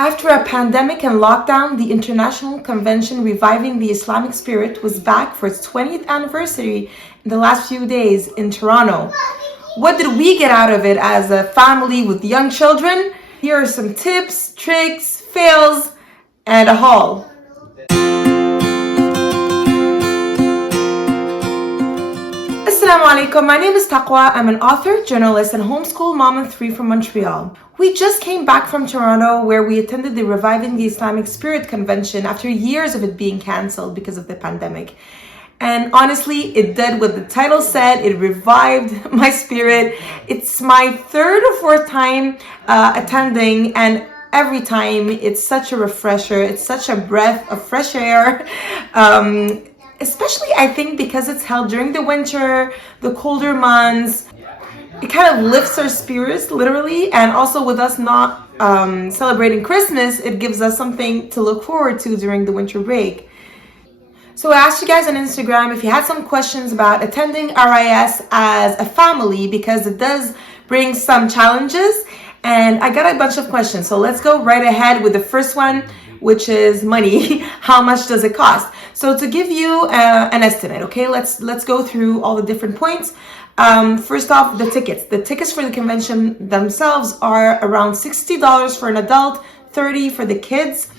After a pandemic and lockdown, the International Convention Reviving the Islamic Spirit was back for its 20th anniversary in the last few days in Toronto. What did we get out of it as a family with young children? Here are some tips, tricks, fails, and a haul. Assalamu alaikum, my name is Taqwa. I'm an author, journalist, and homeschool mom of three from Montreal. We just came back from Toronto where we attended the Reviving the Islamic Spirit convention after years of it being cancelled because of the pandemic. And honestly, it did what the title said. It revived my spirit. It's my third or fourth time attending, and every time it's such a refresher. It's such a breath of fresh air. Especially, I think, because it's held during the winter, the colder months. It kind of lifts our spirits, literally, and also with us not celebrating Christmas, it gives us something to look forward to during the winter break. So I asked you guys on Instagram if you had some questions about attending RIS as a family, because it does bring some challenges, and I got a bunch of questions. So let's go right ahead with the first one, which is money. How much does it cost? So to give you an estimate, okay, let's go through all the different points. First off, the tickets. The tickets for the convention themselves are around $60 for an adult, $30 for the kids.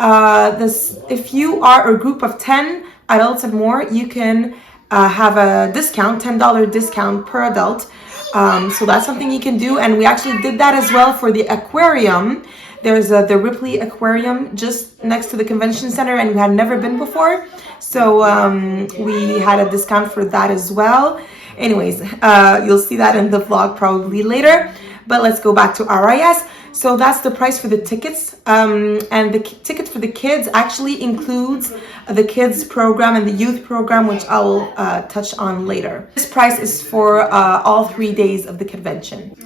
If you are a group of 10 adults and more, you can have a discount, $10 discount per adult. So that's something you can do. And we actually did that as well for the aquarium. There's the Ripley Aquarium just next to the convention center, and we had never been before. So we had a discount for that as well. Anyways, you'll see that in the vlog probably later. But let's go back to RIS. So that's the price for the tickets. And the ticket for the kids actually includes the kids program and the youth program, which I'll touch on later. This price is for all 3 days of the convention.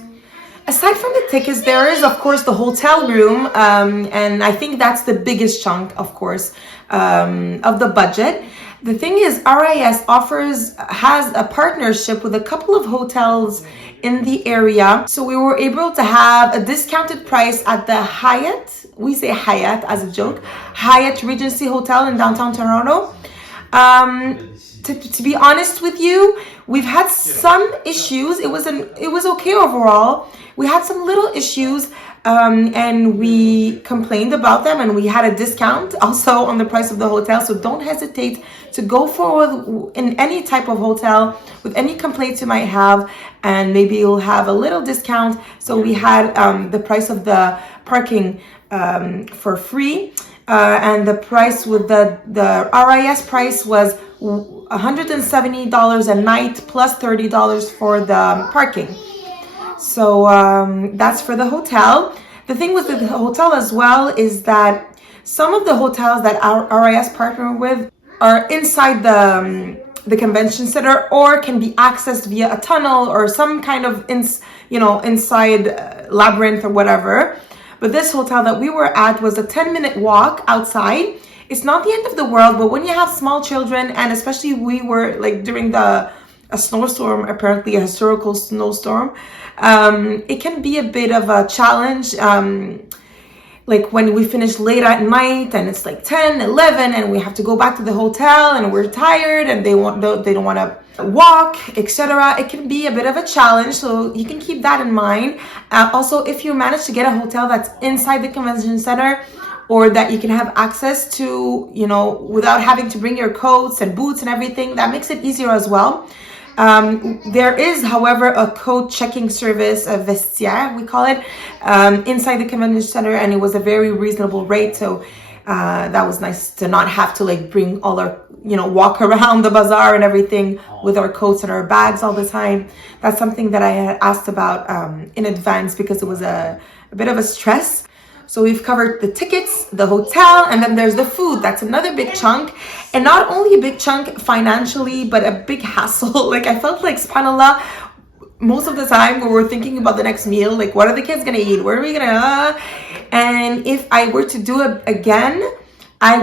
Aside from the tickets, there is, of course, the hotel room. And I think that's the biggest chunk, of course, of the budget. The thing is, RIS has a partnership with a couple of hotels in the area. So we were able to have a discounted price at the Hyatt. We say Hyatt as a joke. Hyatt Regency Hotel in downtown Toronto. To be honest with you, we've had some issues. It was okay overall. We had some little issues, and we complained about them, and we had a discount also on the price of the hotel. So don't hesitate to go forward in any type of hotel with any complaints you might have, and maybe you'll have a little discount. So we had the price of the parking for free, and the price with the RIS price was $170 a night plus $30 for the parking. So that's for the hotel. The thing with the hotel as well is that some of the hotels that our RIS partner with are inside the convention center, or can be accessed via a tunnel or some kind of inside labyrinth or whatever. But this hotel that we were at was a 10-minute walk outside. It's not the end of the world, but when you have small children, and especially we were like during a snowstorm, apparently a historical snowstorm, it can be a bit of a challenge. Like when we finish late at night and it's like 10, 11 and we have to go back to the hotel and we're tired and they don't want to walk, etc. It can be a bit of a challenge, so you can keep that in mind. Also, if you manage to get a hotel that's inside the convention center, or that you can have access to, without having to bring your coats and boots and everything, that makes it easier as well. There is, however, a coat checking service, a vestiaire, we call it, inside the convention center, and it was a very reasonable rate. So that was nice to not have to bring all our, walk around the bazaar and everything with our coats and our bags all the time. That's something that I had asked about in advance because it was a bit of a stress. So we've covered the tickets, the hotel, and then there's the food. That's another big chunk. And not only a big chunk financially, but a big hassle. I felt like, subhanAllah, most of the time when we're thinking about the next meal, what are the kids gonna eat? Where are we gonna, and if I were to do it again, I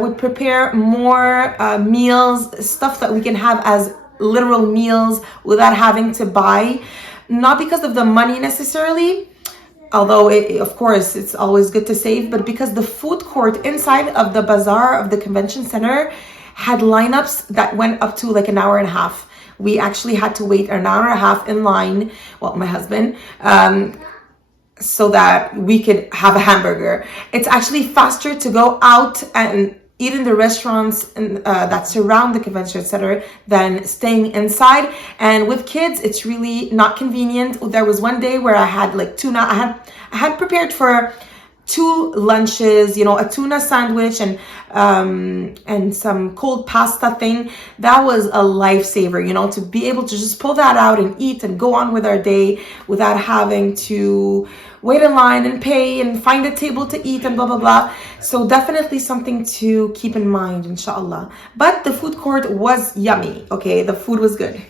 would prepare more meals, stuff that we can have as literal meals without having to buy. Not because of the money necessarily, although of course it's always good to save, but because the food court inside of the bazaar of the convention center had lineups that went up to like an hour and a half. We actually had to wait an hour and a half in line, well, my husband, so that we could have a hamburger. It's actually faster to go out and eat in the restaurants that surround the convention center than staying inside. And with kids, it's really not convenient. There was one day where I had like tuna. I had prepared for 2 lunches, you know, a tuna sandwich and some cold pasta thing. That was a lifesaver, you know, to be able to just pull that out and eat and go on with our day without having to wait in line and pay and find a table to eat and blah, blah, blah. So definitely something to keep in mind, inshallah. But the food court was yummy, okay? The food was good.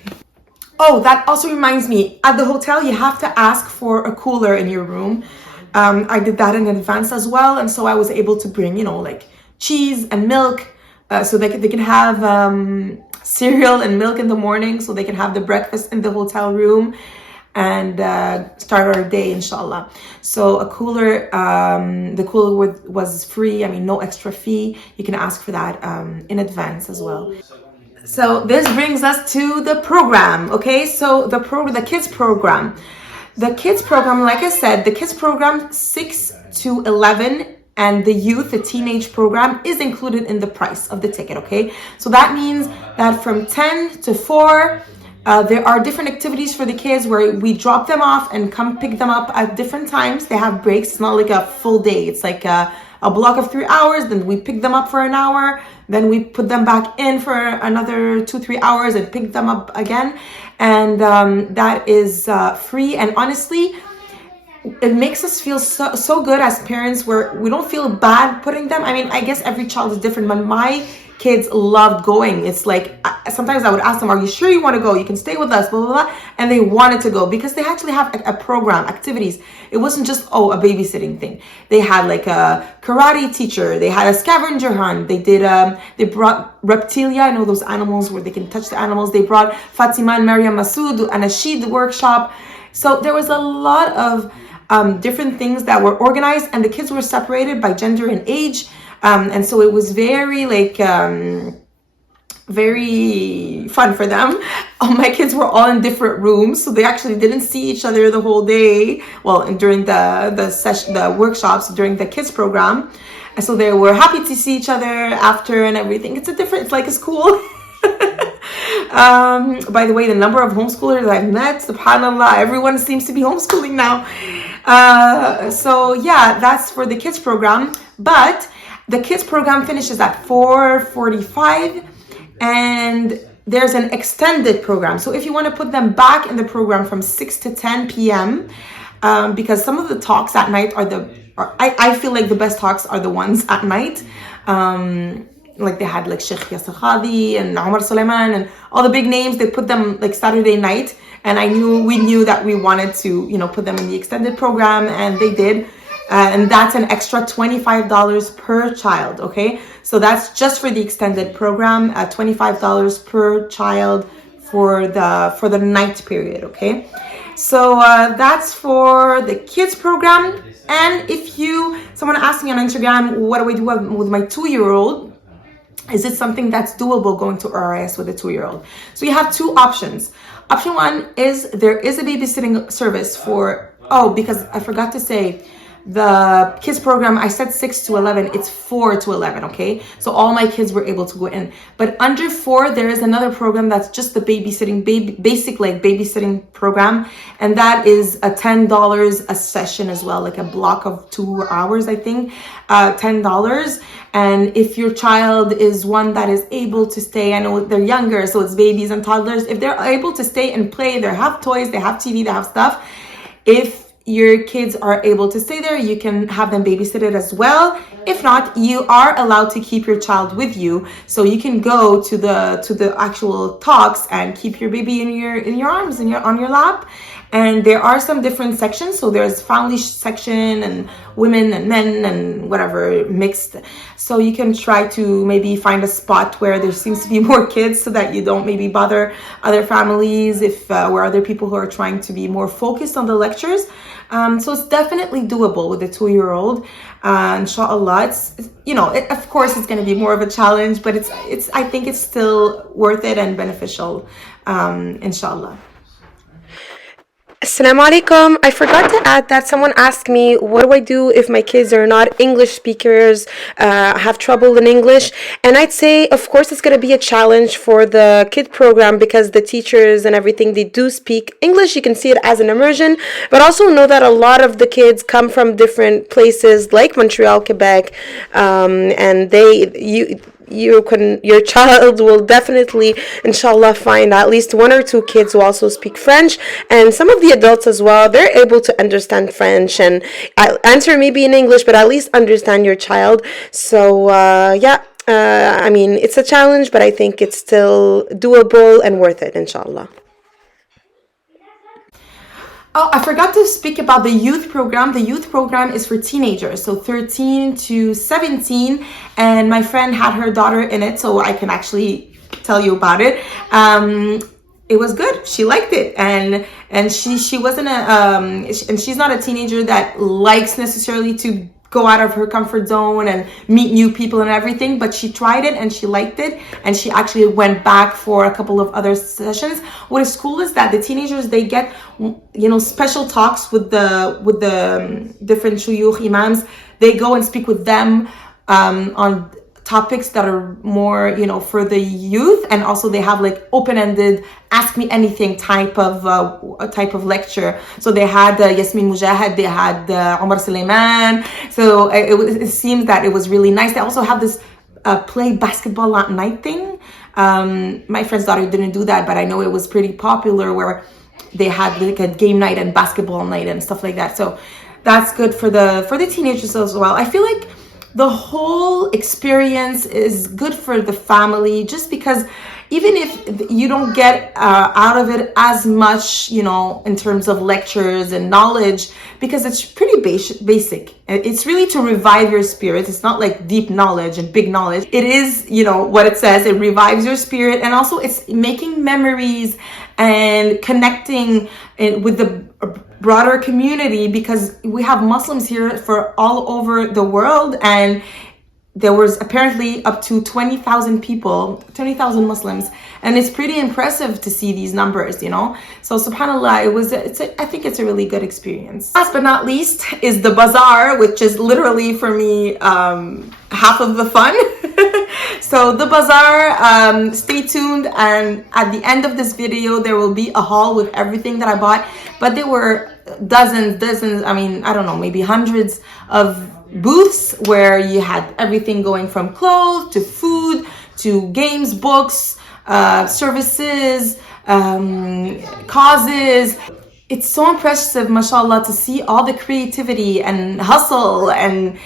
Oh, that also reminds me, at the hotel, you have to ask for a cooler in your room. I did that in advance as well. And so I was able to bring, you know, like cheese and milk, so they can have cereal and milk in the morning, so they can have the breakfast in the hotel room and start our day, inshallah. So a cooler, the cooler was free. I mean, no extra fee. You can ask for that in advance as well. So this brings us to the program, okay? So the kids program. The kids program, like I said, the kids program 6 to 11 and the youth, the teenage program is included in the price of the ticket, okay? So that means that from 10 to 4, there are different activities for the kids where we drop them off and come pick them up at different times. They have breaks. It's not like a full day. It's like a block of 3 hours. Then we pick them up for an hour. Then we put them back in for another 2-3 hours and pick them up again. And that is free. And honestly, it makes us feel so good as parents where we don't feel bad putting them. I mean, I guess every child is different, but my kids loved going. It's like, sometimes I would ask them, are you sure you want to go? You can stay with us, blah, blah, blah. And they wanted to go because they actually have a program, activities. It wasn't just, a babysitting thing. They had like a karate teacher. They had a scavenger hunt. They brought reptilia, I know those animals where they can touch the animals. They brought Fatima and Maryam Masood and a Sheed workshop. So there was a lot of different things that were organized, and the kids were separated by gender and age. And so it was very very fun for them. My kids were all in different rooms, so they actually didn't see each other the whole day. Well, during the session, the workshops, during the kids program. And so they were happy to see each other after and everything. It's like a school. By the way, the number of homeschoolers I've met, subhanAllah, everyone seems to be homeschooling now. So yeah, that's for the kids program. But the kids program finishes at 4:45, and there's an extended program. So if you want to put them back in the program from 6 to 10 p.m., because some of the talks at night I feel like the best talks are the ones at night. Like they had like Sheikh Yasser Khadi and Omar Suleiman and all the big names. They put them like Saturday night, and we knew that we wanted to, put them in the extended program, and they did. And that's an extra $25 per child, okay? So that's just for the extended program, $25 per child for the night period, okay? So that's for the kids program. And if someone asked me on Instagram, what do I do with my 2-year-old? Is it something that's doable going to RIS with a 2-year-old? So you have 2 options. Option 1 is there is a babysitting service because I forgot to say, the kids program, I said 6 to 11, it's 4 to 11, okay? So all my kids were able to go in. But under 4, there is another program that's just the basic like babysitting program. And that is a $10 a session as well, like a block of 2 hours, I think, $10. And if your child is one that is able to stay, I know they're younger, so it's babies and toddlers. If they're able to stay and play, they have toys, they have TV, they have stuff. If your kids are able to stay there, you can have them babysitted as well. If not, you are allowed to keep your child with you, so you can go to the actual talks and keep your baby in your arms and on your lap, And there are some different sections. So there's family section and women and men and whatever mixed. So you can try to maybe find a spot where there seems to be more kids so that you don't maybe bother other families if where other people who are trying to be more focused on the lectures. So it's definitely doable with a 2-year-old. Inshallah, of course it's going to be more of a challenge, but I think it's still worth it and beneficial, inshallah. Assalamu alaikum. I forgot to add that someone asked me, what do I do if my kids are not English speakers, have trouble in English? And I'd say, of course, it's going to be a challenge for the kid program because the teachers and everything, they do speak English. You can see it as an immersion, but also know that a lot of the kids come from different places like Montreal, Quebec, and your child will definitely, inshallah, find at least 1 or 2 kids who also speak French, and some of the adults as well. They're able to understand French and answer maybe in English, but at least understand your child. So I mean, it's a challenge, but I think it's still doable and worth it, inshallah. Oh, I forgot to speak about the youth program. The youth program is for teenagers, so 13 to 17. And my friend had her daughter in it, so I can actually tell you about it. It was good. She liked it, and she wasn't and she's not a teenager that likes necessarily to go out of her comfort zone and meet new people and everything, but she tried it and she liked it, and she actually went back for a couple of other sessions. What is cool is that the teenagers, they get special talks with the different shuyukh imams. They go and speak with them on topics that are more for the youth, and also they have like open-ended ask me anything type of lecture. So they had Yasmin Mujahid, they had Omar Suleiman. So it seems that it was really nice. They also have this play basketball at night thing. My friend's daughter didn't do that, but I know it was pretty popular where they had like a game night and basketball night and stuff like that. So that's good for the teenagers as well. I feel like the whole experience is good for the family, just because even if you don't get out of it as much, in terms of lectures and knowledge, because it's pretty basic. It's really to revive your spirit. It's not like deep knowledge and big knowledge. It is, what it says, it revives your spirit. And also it's making memories and connecting with the broader community, because we have Muslims here for all over the world, and there was apparently up to 20,000 people, 20,000 Muslims, and it's pretty impressive to see these numbers, So subhanallah, I think it's a really good experience. Last but not least is the bazaar, which is literally for me half of the fun. So the bazaar, stay tuned, and at the end of this video there will be a haul with everything that I bought, but there were dozens, I mean, I don't know, maybe hundreds of booths where you had everything going from clothes to food to games, books, services, causes. It's so impressive, mashallah, to see all the creativity and hustle, and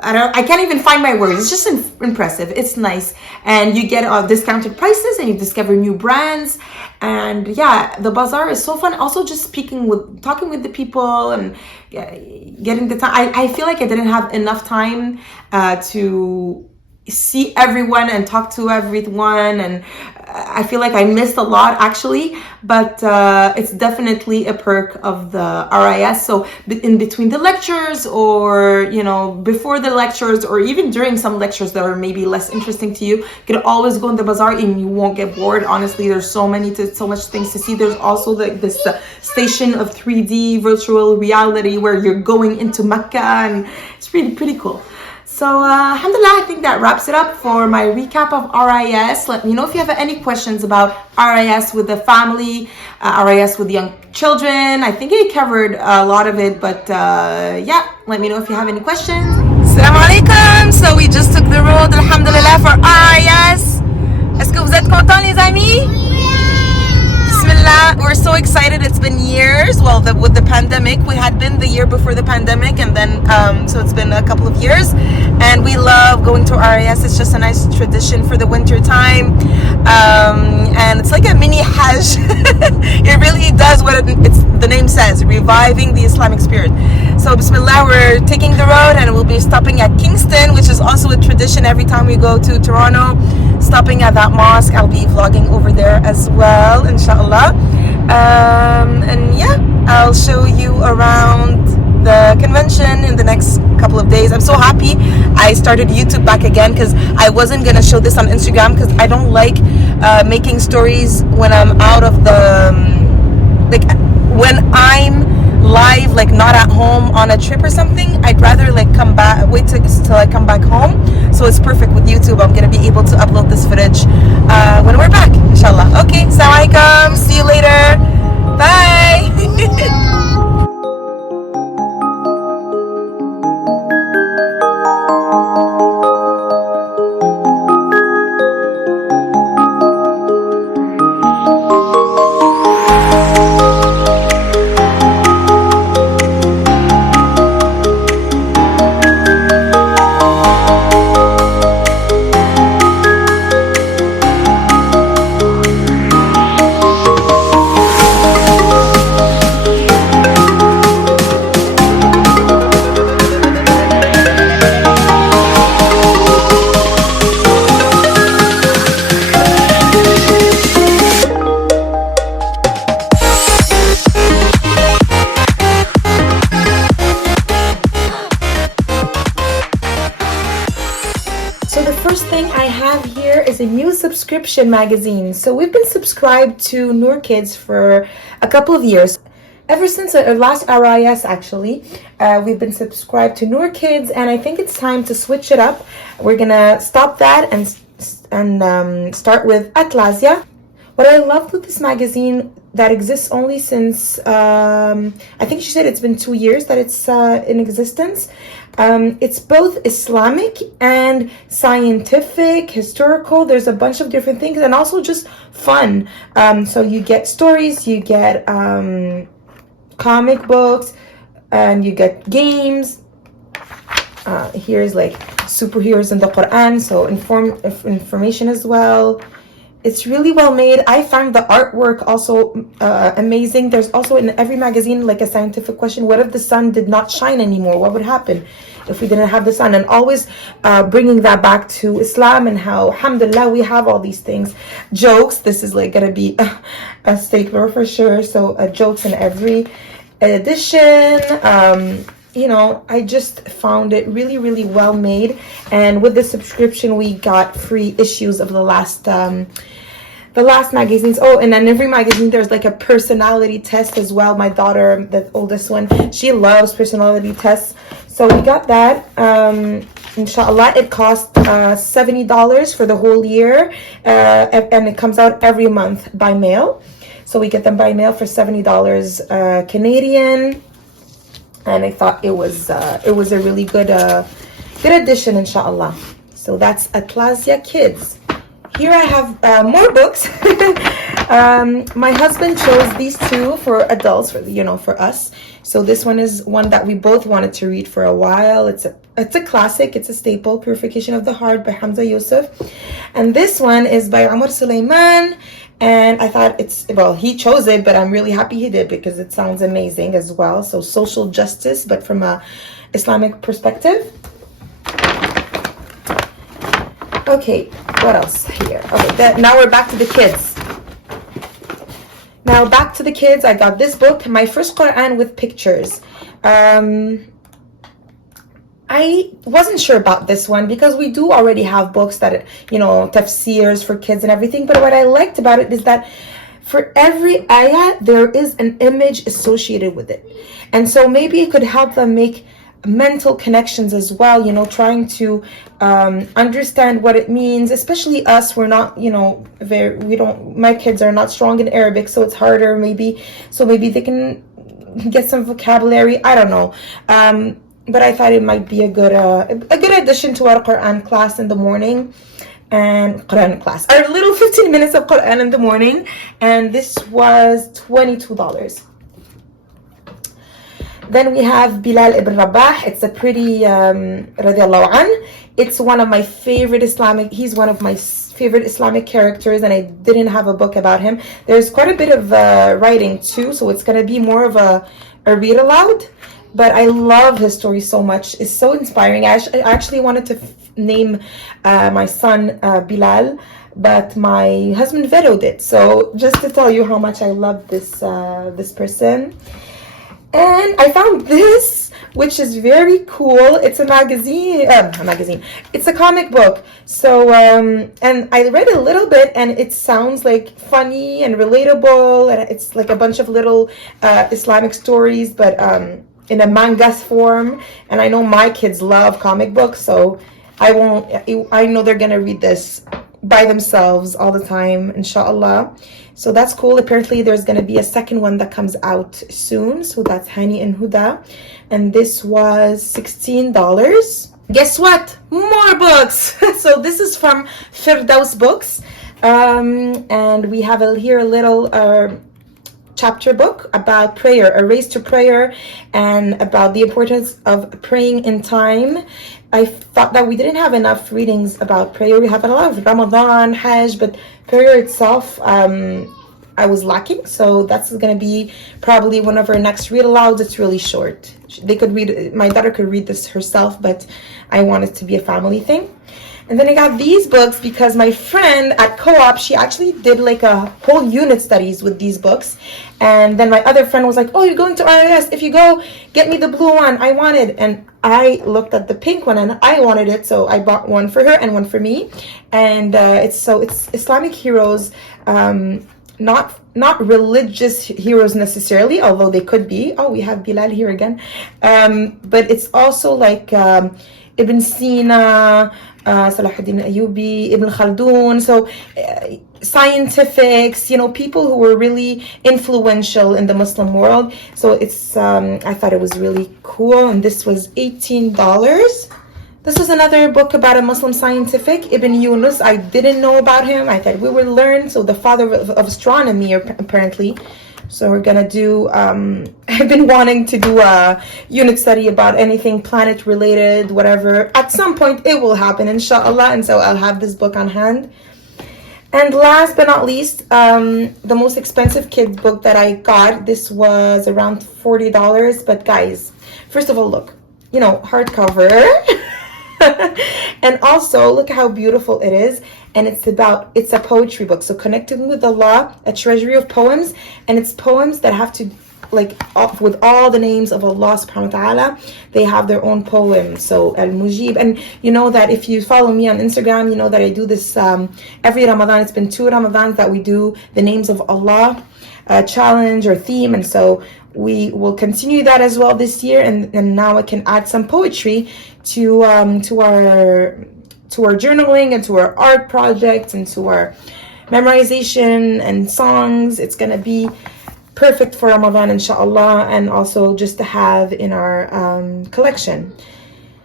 I can't even find my words. It's just impressive. It's nice, and you get discounted prices, and you discover new brands. And yeah, the bazaar is so fun. Also, just talking with the people and getting the time. I feel like I didn't have enough time to see everyone and talk to everyone, and I feel like I missed a lot actually, but it's definitely a perk of the RIS. So in between the lectures, or before the lectures, or even during some lectures that are maybe less interesting to you, you can always go in the bazaar and you won't get bored. Honestly, there's so much things to see. There's also this station of 3D virtual reality where you're going into Mecca, and it's pretty cool. So alhamdulillah, I think that wraps it up for my recap of RIS. Let me know if you have any questions about RIS with the family, RIS with young children. I think I covered a lot of it, but yeah, let me know if you have any questions. Assalamu alaikum. So we just took the road, alhamdulillah, for RIS. Est-ce que vous êtes contents, les amis? Bismillah, we're so excited. It's been years. Well, with the pandemic, we had been the year before the pandemic, and then so it's been a couple of years. And we love going to RIS. It's just a nice tradition for the winter time, and it's like a mini Hajj. It really does what the name says, reviving the Islamic spirit. So Bismillah, we're taking the road, and we'll be stopping at Kingston, which is also a tradition every time we go to Toronto. Stopping at that mosque. I'll be vlogging over there as well, inshallah. And yeah, I'll show you around the convention in the next couple of days. I'm so happy I started YouTube back again, because I wasn't gonna show this on Instagram because I don't like making stories when I'm out of the like when I'm live, like not at home on a trip or something. I'd rather like come back, wait till I come back home. So it's perfect with YouTube. I'm gonna be able to upload this footage when we're back, inshallah. Okay, assalamu alaikum, see you later, bye. So the first thing I have here is a new subscription magazine. So we've been subscribed to Noor Kids for a couple of years. Ever since our last RIS, actually, we've been subscribed to Noor Kids, and I think it's time to switch it up. We're gonna stop that and start with Atlasia. What I loved with this magazine that exists only since, I think she said it's been 2 years that it's in existence. It's both Islamic and scientific, historical. There's a bunch of different things, and also just fun. So you get stories, you get comic books, and you get games. Here's like superheroes in the Quran, so information as well. It's really well made. I found the artwork also amazing. There's also in every magazine like a scientific question. What if the sun did not shine anymore? What would happen if we didn't have the sun? And always bringing that back to Islam and how, alhamdulillah, we have all these things. Jokes. This is like gonna be a staple for sure. So jokes in every edition. You know, I just found it really, really well made. And with the subscription, we got free issues of the last magazines. Oh, and then every magazine there's like a personality test as well. My daughter, the oldest one, she loves personality tests, so we got that. Inshallah, it cost $70 for the whole year, and it comes out every month by mail. So we get them by mail for $70 Canadian. And I thought it was a really good addition, inshallah. So that's Atlasia Kids. Here I have more books. My husband chose these two for adults, for us. So this one is one that we both wanted to read for a while. It's a classic. It's a staple, Purification of the Heart by Hamza Yusuf. And this one is by Omar Suleiman. And I thought he chose it, but I'm really happy he did because it sounds amazing as well. So social justice, but from a Islamic perspective. Okay, what else here? Okay, now we're back to the kids. Now back to the kids, I got this book, My First Quran with Pictures. I wasn't sure about this one because we do already have books that, tafsirs for kids and everything. But what I liked about it is that for every ayah, there is an image associated with it. And so maybe it could help them make mental connections as well, trying to understand what it means, especially us. We're not, my kids are not strong in Arabic, so it's harder maybe. So maybe they can get some vocabulary. I don't know. But I thought it might be a good addition to our Quran class in the morning. and Quran class, our little 15 minutes of Quran in the morning, and this was $22. Then we have Bilal ibn Rabah. It's a pretty radiallahu an. It's one of my favorite he's one of my favorite Islamic characters, and I didn't have a book about him. There's quite a bit of writing too, so it's going to be more of a read aloud, but I love his story so much. It's so inspiring. I actually wanted to name my son Bilal, but my husband vetoed it. So just to tell you how much I love this person. And I found this, which is very cool. It's a magazine. It's a comic book. So, and I read a little bit, and it sounds like funny and relatable, and it's like a bunch of little Islamic stories, but in a manga form. And I know my kids love comic books, so I know they're gonna read this by themselves all the time, inshallah. So that's cool. Apparently there's going to be a second one that comes out soon. So that's Hani and Huda. And this was $16. Guess what? More books. So this is from Firdaus Books. And we have here a little chapter book about prayer, a race to prayer, and about the importance of praying in time. I thought that we didn't have enough readings about prayer. We have a lot of Ramadan, Hajj, but prayer itself, I was lacking. So that's going to be probably one of our next read alouds. It's really short. They could read, my daughter could read this herself, but I want it to be a family thing. And then I got these books because my friend at co-op, she actually did like a whole unit studies with these books. And then my other friend was like, oh, you're going to RIS. If you go, get me the blue one. I want it. And I looked at the pink one and I wanted it. So I bought one for her and one for me. And it's Islamic heroes, not religious heroes necessarily, although they could be. Oh, we have Bilal here again. But it's also like Ibn Sina, Salahuddin Ayyubi, Ibn Khaldun, so scientifics, people who were really influential in the Muslim world. So it's I thought it was really cool, and this was $18. This was another book about a Muslim scientific, Ibn Yunus. I didn't know about him. I thought we would learn. So the father of astronomy, apparently. So we're gonna do, I've been wanting to do a unit study about anything planet related, whatever. At some point it will happen, inshallah, and so I'll have this book on hand. And last but not least, the most expensive kid book that I got, this was around $40. But guys, first of all, look, hardcover. And also look how beautiful it is. And it's a poetry book, so connecting with Allah, a treasury of poems, and it's poems that have to with all the names of Allah subhanahu wa ta'ala. They have their own poems. So Al-Mujib, and you know that if you follow me on Instagram, you know that I do this every Ramadan. It's been 2 Ramadans that we do the names of Allah challenge or theme, and so we will continue that as well this year. And now I can add some poetry to our journaling and to our art projects and to our memorization and songs. It's gonna be perfect for Ramadan, inshallah, and also just to have in our collection.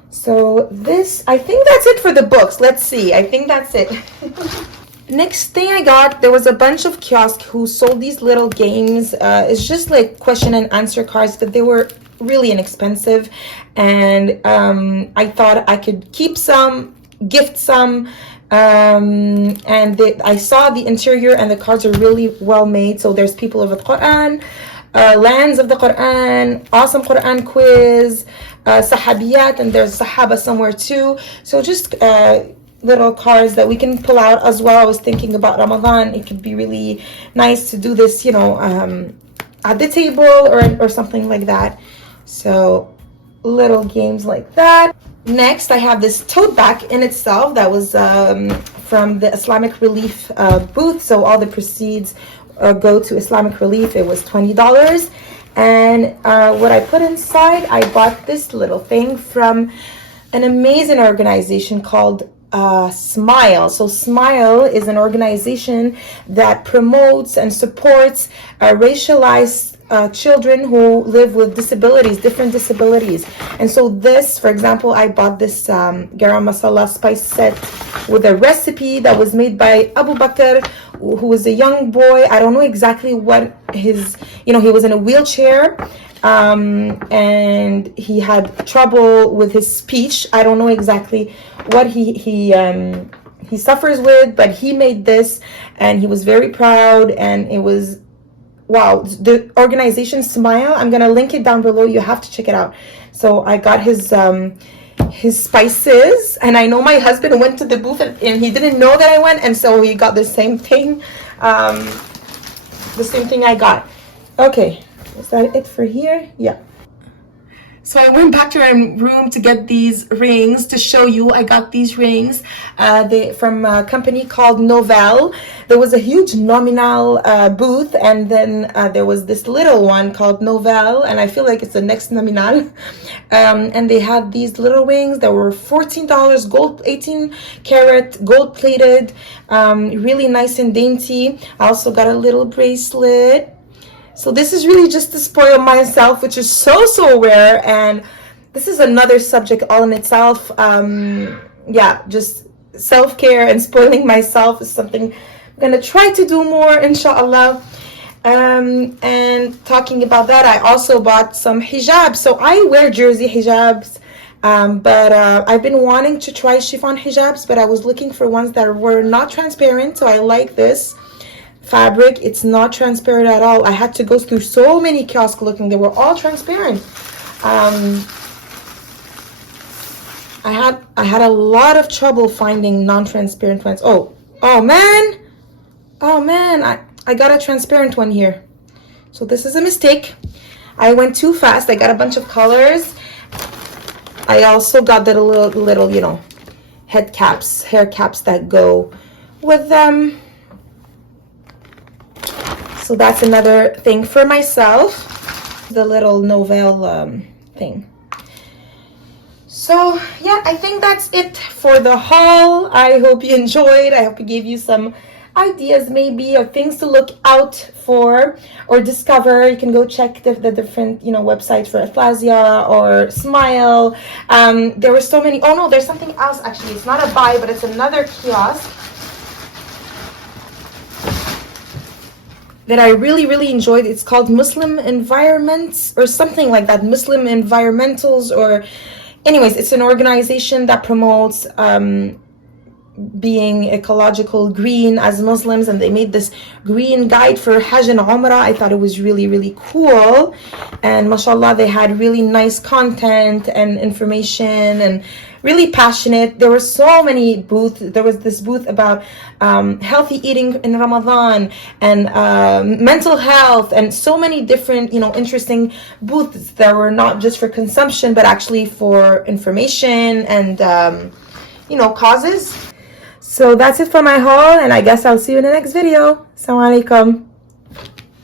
So I think that's it for the books. Let's see, I think that's it. Next thing I got, there was a bunch of kiosks who sold these little games. It's just like question and answer cards, but they were really inexpensive, and I thought I could keep some, gift some, and I saw the interior and the cards are really well made. So there's people of the Quran, lands of the Quran, awesome Quran quiz, sahabiyat, and there's sahaba somewhere too. So just little cards that we can pull out as well. I was thinking about Ramadan, it could be really nice to do this, at the table or something like that. So little games like that. Next, I have this tote bag in itself that was from the Islamic Relief booth. So all the proceeds go to Islamic Relief. It was $20. And what I put inside, I bought this little thing from an amazing organization called Smile. So Smile is an organization that promotes and supports racialized children who live with disabilities, different disabilities. And so this, for example, I bought this garam masala spice set with a recipe that was made by Abu Bakr, who was a young boy. I don't know exactly what his, he was in a wheelchair, and he had trouble with his speech. I don't know exactly what he suffers with, but he made this, and he was very proud, and it was, wow. The organization Smile, I'm gonna link it down below. You have to check it out. So I got his spices, and I know my husband went to the booth, and he didn't know that I went, and so he got the same thing, I got. Okay, is that it for here? Yeah. So I went back to my room to get these rings to show you. I got these rings from a company called Novell. There was a huge nominal booth, and then there was this little one called Novell, and I feel like it's the next nominal. And they had these little rings that were $14, gold, 18 karat, gold plated, really nice and dainty. I also got a little bracelet. So this is really just to spoil myself, which is so rare, and this is another subject all in itself. Yeah, just self-care and spoiling myself is something I'm gonna try to do more, inshallah. And talking about that, I also bought some hijabs. So I wear jersey hijabs, but I've been wanting to try chiffon hijabs, but I was looking for ones that were not transparent. So I like this fabric. It's not transparent at all. I had to go through so many kiosks looking. They were all transparent. I had a lot of trouble finding non-transparent ones. Oh man, I got a transparent one here. So this is a mistake. I went too fast. I got a bunch of colors. I also got the little head caps, hair caps that go with them. So that's another thing for myself, the little Novell thing. So yeah, I think that's it for the haul. I hope you enjoyed. I hope it gave you some ideas maybe of things to look out for or discover. You can go check the different websites for Atlasia or Smile. There were so many. Oh no, there's something else actually. It's not a buy, but it's another kiosk that I really enjoyed. It's called Muslim Environments or something like that. Muslim Environmentals, or anyways, it's an organization that promotes being ecological green as Muslims, and they made this green guide for Hajj and Umrah. I thought it was really cool, and mashallah, they had really nice content and information, and really passionate. There were so many booths. There was this booth about healthy eating in Ramadan, and mental health, and so many different interesting booths that were not just for consumption but actually for information and causes. So that's it for my haul, and I guess I'll see you in the next video. Assalamu alaikum.